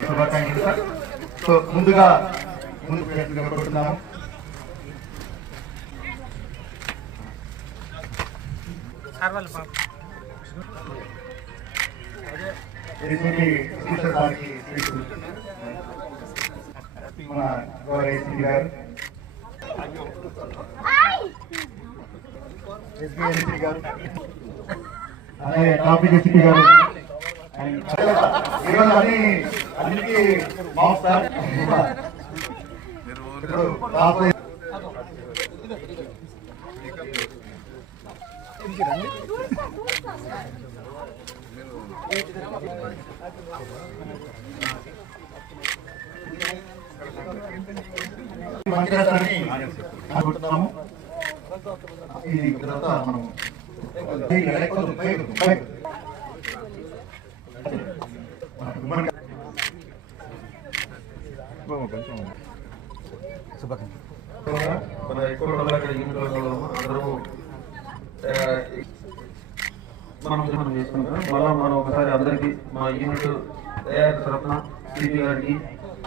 శుభాకాంక్షలు sir. So ముందుగా కోరుతున్నాము. మన గౌరవ గారు ఎస్బీఐ గారు అలాగే టాపిక్ ఎస్పీ గారు ఈరోజు అన్నిటికీ మాఫ్ సార్. ఇప్పుడు అనుకుంటున్నాము. ఇది తర్వాత మనం మన ఎక్కువ అందరూ మనం చేసుకుంటాం. మళ్ళీ మనం ఒకసారి అందరికీ మా యూనిట్ తయారు తరఫున సిపి గారికి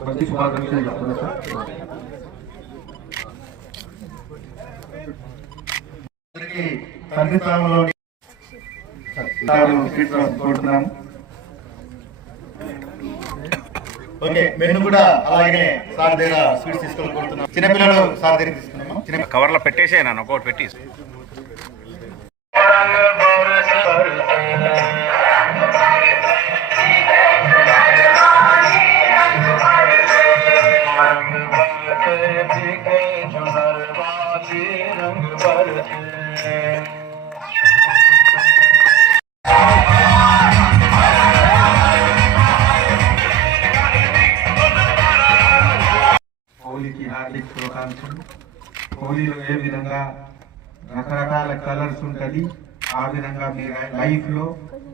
మంచి శుభాకాంక్షలు చెప్తున్నాం సార్. తండ్రి స్థానంలో కోరుతున్నాము. ఓకే, మేము కూడా అలాగే సార్ దగ్గర స్వీట్స్ తీసుకోవాలి కోరుతున్నాం. చిన్నపిల్లలు సార్ దగ్గర తీసుకున్నాము. చిన్న కవర్లో పెట్టేసే నన్ను ఒకటి పెట్టి హోలీకి హార్దిక శుభాకాంక్షలు. హోలీలో ఏ విధంగా రకరకాల కలర్స్ ఉంటుంది, ఆ విధంగా మీ లైఫ్లో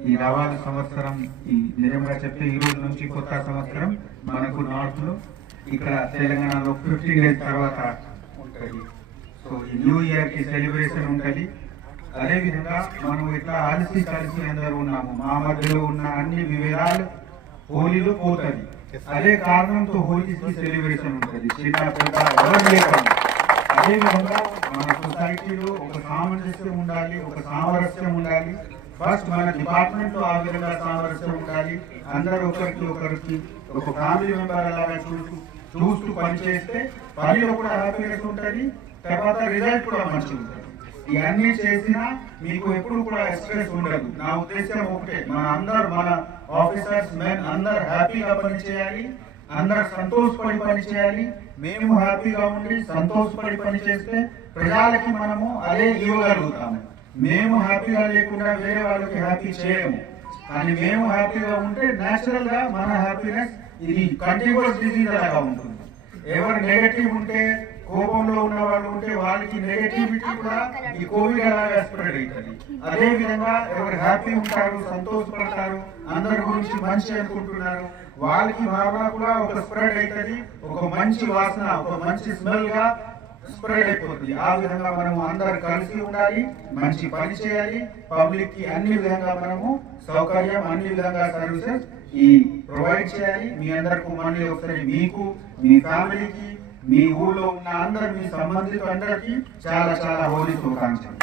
ఈ రావాలి సంవత్సరం, ఈ నిజంగా చెప్తే ఈ రోజు నుంచి కొత్త సంవత్సరం మనకు నార్త్లో, ఇక్కడ తెలంగాణలో 15 days తర్వాత ఉంటుంది. సో ఈ న్యూ ఇయర్కి సెలబ్రేషన్ ఉంటుంది. అదేవిధంగా మనం ఇట్లా కలిసి అందరూ ఉన్నాము. మా మధ్యలో ఉన్న అన్ని విభేదాలు హోలీలో పోతుంది. అదే కారణంతో హోలీకి సెలబ్రేషన్ ఉంటుంది. చిన్న పెద్ద ఎవరు లేకుండా. అదేవిధంగా మన సొసైటీలో ఒక సామరస్యం ఉండాలి, ఒక సామరస్యం ఉండాలి. ఫస్ట్ మన డిపార్ట్మెంట్ లో ఆ విధంగా సామరస్యం ఉండాలి. అందరూ ఒకరికి ఒక ఫ్యామిలీ మెంబర్ అలాగా చూస్తూ పనిచేస్తే పనిలో కూడా హ్యాపీనెస్ ఉంటుంది, తర్వాత రిజల్ట్ కూడా మంచిగా ఉంటుంది. ఇవన్నీ చేసినా మీకు ఎప్పుడు కూడా స్ట్రెస్ ఉండదు. నా ఉద్దేశం ఒకటే, మన ఆఫీసర్స్ మెన్ అందరు హ్యాపీగా పనిచేయాలి, అందరు సంతోషపడి పని చేయాలి. మేము హ్యాపీగా ఉండి సంతోషపడి పని చేస్తే ప్రజలకి మనము అదే ఇవ్వగలుగుతాము. మేము హ్యాపీగా లేకుండా వేరే వాళ్ళకి హ్యాపీ చేయము. కానీ మేము హ్యాపీగా ఉంటే నేచురల్ గా మన హ్యాపీనెస్ ఇది కంటిన్యూస్ డిజీజ్ లాగా ఉంటుంది. ఎవరు నెగటివ్ ఉంటే, కోపంలో ఉన్న వాళ్ళు ఉంటే వాళ్ళకి నెగటివిటీ కూడా ఈ కోవిడ్ అలాగా స్ప్రెడ్ అవుతుంది. అదే విధంగా ఎవరు హ్యాపీ ఉంటారు, సంతోషపడతారు, అందరి గురించి మంచి అనుకుంటున్నారు, వాళ్ళకి భావన కూడా ఒక స్ప్రెడ్ అవుతుంది. ఒక మంచి వాసన, ఒక మంచి స్మెల్ గా స్ప్రెడ్ అయిపోతుంది. ఆ విధంగా మనము అందరు కలిసి ఉండాలి, మంచి పని చేయాలి, పబ్లిక్ కి అన్ని విధంగా మనము సౌకర్యం, అన్ని విధంగా సర్వీసెస్ ప్రొవైడ్ చేయాలి. మీ అందరికి మళ్ళీ ఒకసారి మీకు, మీ ఫ్యామిలీకి, మీ ఊళ్ళో ఉన్న అందరు, మీ సంబంధితులు అందరికీ చాలా చాలా హోలీ శుభాకాంక్షలు.